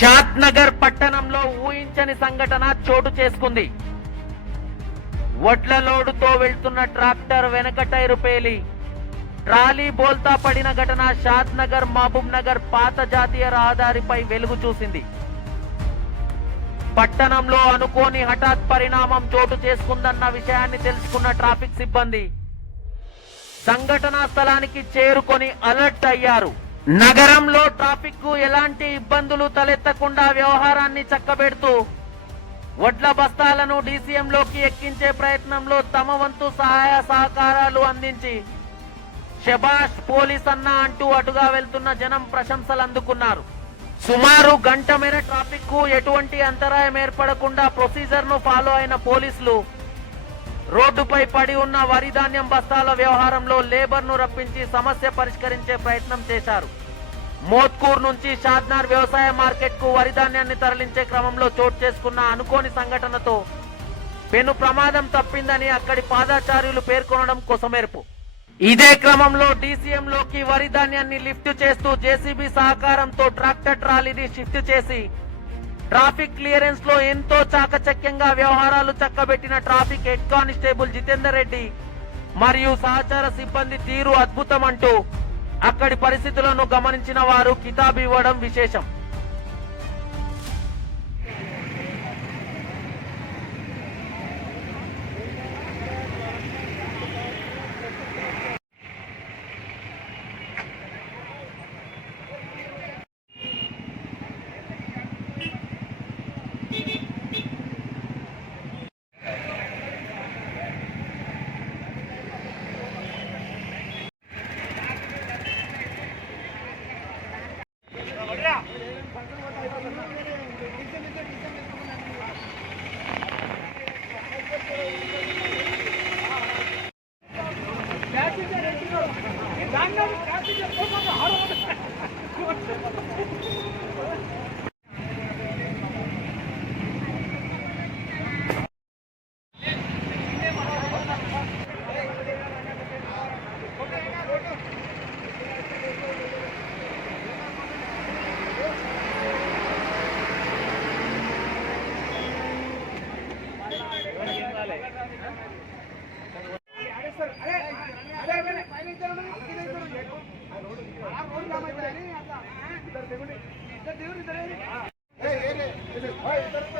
షాద్ నగర్ పట్టణంలో ఊహించని సంఘటన చోటు చేసుకుంది. వడ్ల లోడుతో వెళ్తున్న ట్రాక్టర్ వెనక టైరు పేలి ట్రాలీ బోల్తా పడిన ఘటన షాద్ నగర్ మహబూబ్ నగర్ పాత జాతీయ రహదారిపై వెలుగు చూసింది. పట్టణంలో అనుకోని హఠాత్ పరిణామం చోటు చేసుకుందన్న విషయాన్ని తెలుసుకున్న ట్రాఫిక్ సిబ్బంది సంఘటనా స్థలానికి చేరుకొని అలర్ట్ అయ్యారు. నగరంలో ట్రాఫిక్కు ఎలాంటి ఇబ్బందులు తలెత్తకుండా వ్యవహారాన్ని చక్కబెడుతూ వడ్ల బస్తాలను డీసీఎంలోకి లోకి ఎక్కించే ప్రయత్నంలో తమ వంతు సహాయ సహకారాలు అందించి షబాష్ పోలీస్ అన్న అంటూ అటుగా వెళ్తున్న జనం ప్రశంసలు అందుకున్నారు. సుమారు గంట మేర ట్రాఫిక్కు ఎటువంటి అంతరాయం ఏర్పడకుండా ప్రొసీజర్ను ఫాలో అయిన పోలీసులు రోడ్డుపై పడి ఉన్న వరి ధాన్యం బస్తాల వ్యవహారంలో లేబర్ను రప్పించి సమస్య పరిష్కరించే ప్రయత్నం చేశారు. మోత్కూర్ నుంచి షాద్నార్ వ్యవసాయ మార్కెట్కు వరి ధాన్యాన్ని తరలించే క్రమంలో చోటు చేసుకున్న అనుకోని సంఘటనతో పెను ప్రమాదం తప్పిందని అక్కడి పాదాచార్యులు పేర్కొనడం కొసమెరుపు. ఇదే క్రమంలో డీసీఎం లోకి వరి ధాన్యాన్ని లిఫ్ట్ చేస్తూ జేసీబీ సహకారంతో ట్రాక్టర్ ట్రాలీని షిఫ్ట్ చేసి ట్రాఫిక్ క్లియరెన్స్లో ఎంతో చాకచక్యంగా వ్యవహారాలు చక్కబెట్టిన traffic head constable Jitender Reddy మరియు సహచార సిబ్బంది తీరు అద్భుతం అంటూ అక్కడి పరిస్థితులను గమనించిన వారు కితాబు ఇవ్వడం విశేషం. దేవుడు ఇద్దరు దేవుడు